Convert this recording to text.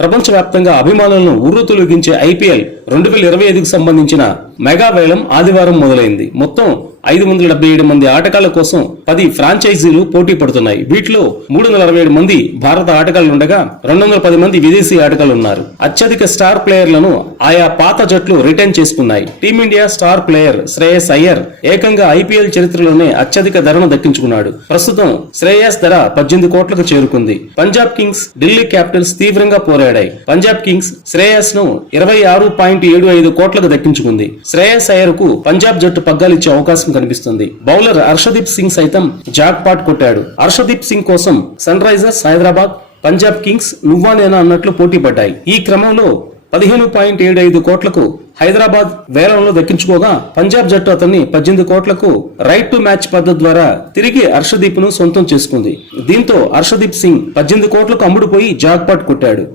ప్రపంచవ్యాప్తంగా అభిమానులను ఉర్రూతలూగించే ఐపీఎల్ 2025కు సంబంధించిన మెగా వేలం ఆదివారం మొదలైంది. మొత్తం 577 మంది ఆటగాళ్ల కోసం 10 ఫ్రాంచైజీలు పోటీ పడుతున్నాయి. వీటిలో 367 మంది భారత ఆటగాళ్లుండగా 210 మంది విదేశీ ఆటగాళ్లున్నారు. అత్యధిక స్టార్ ప్లేయర్లను ఆయా పాత జట్లు రిటైన్ చేసుకున్నాయి. Team India star player Shreyas Iyer ఏకంగా ఐపీఎల్ చరిత్రలోనే అత్యధిక ధరను దక్కించుకున్నాడు. ప్రస్తుతం శ్రేయస్ ధర 18 కోట్లకు చేరుకుంది. పంజాబ్ కింగ్స్, ఢిల్లీ క్యాపిటల్స్ తీవ్రంగా పోరాడాయి. పంజాబ్ కింగ్స్ శ్రేయస్ ను 26.75 కోట్లకు దక్కించుకుంది. శ్రేయస్ అయ్యర్ కు పంజాబ్ జట్టు పగ్గాలిచ్చే అవకాశం కనిపిస్తుంది. బౌలర్ హర్షదీప్ సింగ్ సైతం జాక్ పాట్ కొట్టాడు. హర్షదీప్ సింగ్ కోసం Sunrisers Hyderabad, Punjab Kings నువ్వా నేనా అన్నట్లు పోటీ పడ్డాయి. ఈ క్రమంలో 15.75 కోట్లకు హైదరాబాద్ వేలంలో దక్కించుకోగా పంజాబ్ జట్టు అతన్ని 18 కోట్లకు రైట్ టు మ్యాచ్ పద్ధతి ద్వారా తిరిగి హర్షదీప్ ను సొంతం చేసుకుంది. దీంతో హర్షదీప్ సింగ్ 18 కోట్లకు అమ్ముడుపోయి జాక్ పాట్ కొట్టాడు.